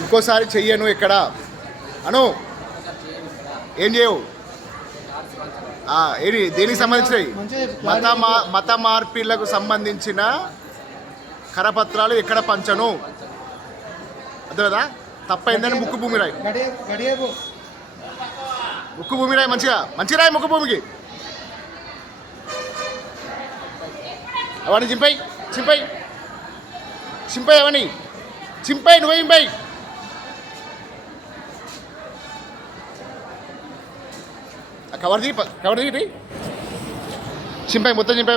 ఇంకోసారి చెయ్యను ఎక్కడ అను ఏం చేయవు ఏది దేనికి సంబంధించినవి మత మార్పిళ్లకు సంబంధించిన కరపత్రాలు ఎక్కడ పంచను అదే కదా తప్పైందని ముక్కు భూమి రాయి ముక్కు భూమి రాయి మంచిగా రాయి ముక్కు భూమికి అవన్నీ చింపై అవన్నీ నువ్వే చింపై కవర్ దిగి చింపై మొత్తం చింపై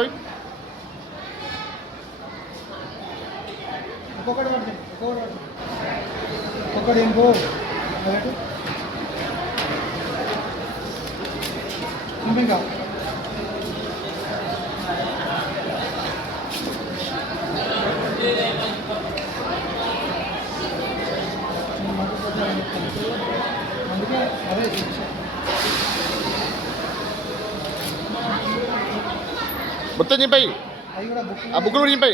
మొత్తం చింపై ఆ బుక్కులు కూడా చింపై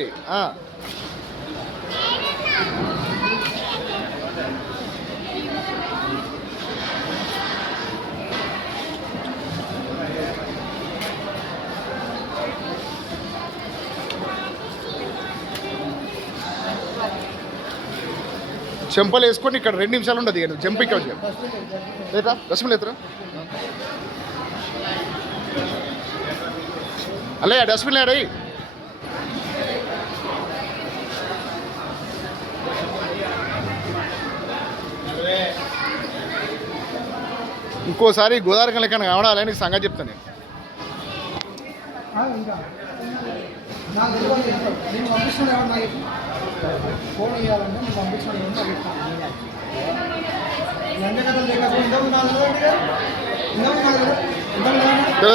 చెంపలు వేసుకొని ఇక్కడ 2 నిమిషాలు ఉండదు ఇక జంప్ ఇక్కడ లేదా రసం లేదురా అల్లే డస్ట్బిన్ లేడీ ఇంకోసారి గోదావరి లెక్క కావడాలని నీకు సంగతి చెప్తాను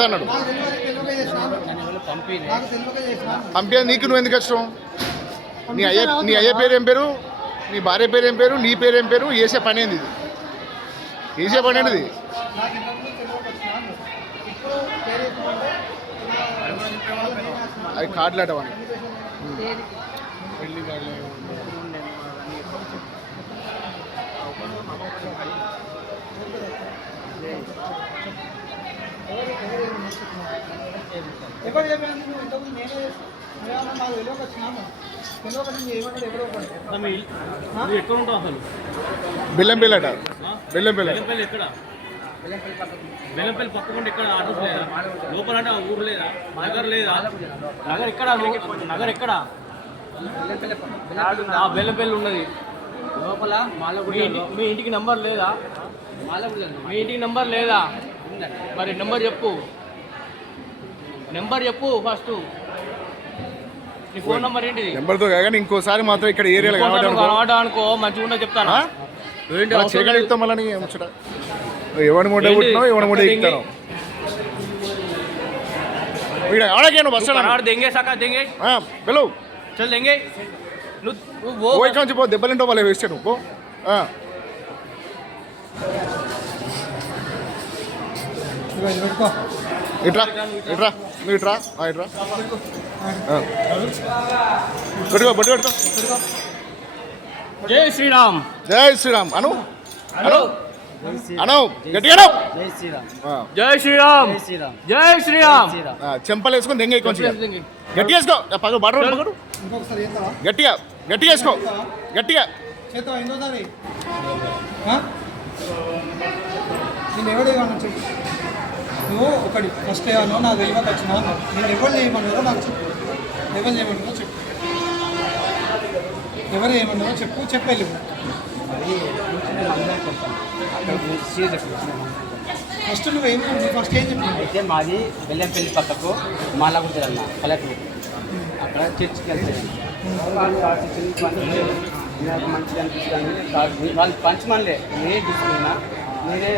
అన్నాడు పంపే నీకు నువ్వు ఎందుకు వచ్చావు నీ అయ్య పేరు ఏం పేరు నీ భార్య పేరు ఏం పేరు నీ పేరు ఏం పేరు వేసే పని ఏంది ఇది వేసే పని ఏంటిది అది కార్డులాటవని బెల్లంపల్లి అట బెల్లంపల్లి బెల్లంపల్లి పక్కకుండా ఇక్కడ అడ్రస్ లేదా లోపల అంటే ఊరు లేదా నగర్ లేదా నగర్ ఎక్కడ నగర్ ఎక్కడ బెల్లంపల్లి ఉన్నది లోపల మీ ఇంటికి నంబర్ లేదా మీ ఇంటికి నంబర్ లేదా మరి నెంబర్ చెప్పు ఫస్ట్ నీ ఫోన్ నెంబర్ ఏంటిది నెంబర్తో కానీ ఇంకోసారి మాత్రం ఇక్కడ ఏరియాలో కనబడ్డా అనుకో మంచిగా ఉన్నా చెప్తాను చేయగలుగుతాం మళ్ళీ ఎవరి మూట పుట్టినావు ఎవరి మూట ఎక్కుతాను ఆడకేను బస్ దెంగే సకా దెంగే హలో చల్ దెంగే నువ్వు ఇక్కడ నుంచి పో దెబ్బలింటో వాళ్ళు వేస్తాను పో ఇట్రా నువ్వు ఇట్రా బొట్టు పెట్టుకో జై శ్రీరామ్ అను గట్టిగా జై శ్రీరామ్ చెంపలు వేసుకొని దెంగ కొంచెం గట్టిగా వేసుకో పగడు పగడు గట్టిగా వేసుకో గట్టిగా నువ్వు ఒకటి ఫస్ట్ ఏమన్నా నాకు తెలియక వచ్చినా నేను ఎవరు చేయమన్నారో నాకు చెప్పు ఎవరు చేయమన్నారో చెప్పు ఎవరు ఏమన్నారో చెప్పు వెళ్ళి ఫస్ట్ నువ్వేమి ఫస్ట్ ఏం చెప్పు అయితే మాది బెల్లంపల్లి పక్కకు మాలగుంటుంది అన్న పల్లెటూరు అక్కడ చర్చికి వెళ్తాను నాకు మంచిగా అనిపిస్తుంది వాళ్ళు పంచమనిలే నేను తీసుకున్నా మీరే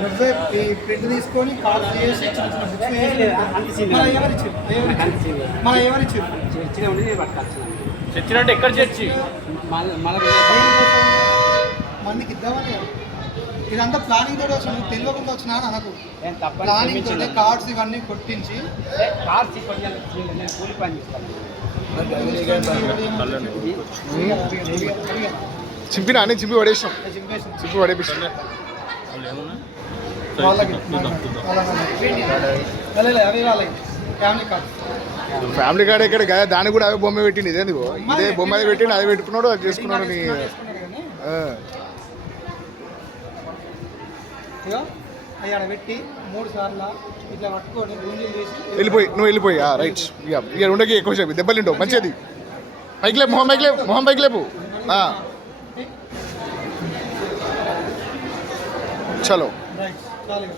నువ్వే ఈ ప్రింట్ తీసుకొని కాల్ చేసి ఎవరిచ్చారు చర్చిలో ఉండి నేను పట్టుకొచ్చాను చర్చి అంటే ఎక్కడ చర్చి మందికి ఇద్దామని ఇదంతా ప్లానింగ్ తోటి వచ్చిన నువ్వు తెలియకుండా వచ్చినా అనకు ప్లానింగ్ తోటి కార్డ్స్ ఇవన్నీ కొట్టించి కార్డ్స్ నేను కూలి పని చేస్తాను చింపినా అని చింపి పడేసాం, చింపేసి చింపి పడేపిస్తాం. వాళ్ళకి అవి వాళ్ళకి ఫ్యామిలీ కార్డ్. ఫ్యామిలీ కార్డ్ ఎక్కడ కదా, దానికి కూడా అవే బొమ్మ పెట్టింది. ఇదేంది ఇదే బొమ్మ అది పెట్టిండు, అది పెట్టుకున్నాడు, అది చేసుకున్నాడు. నీ ఇగో అవి ఆడ పెట్టి 3 సార్లు ఇట్లా పట్టుకొని గుంజీలు తీసి వెళ్ళిపోయి, నువ్వు వెళ్ళిపోయి. రైట్. ఇక ఉండకి ఎక్కువ సేపు దెబ్బలు తింటావు. మంచిది. పైకి లేపు, మొహం పైకి లేపు, మొహం పైకి లేపు. చలో. రైట్ చాలు.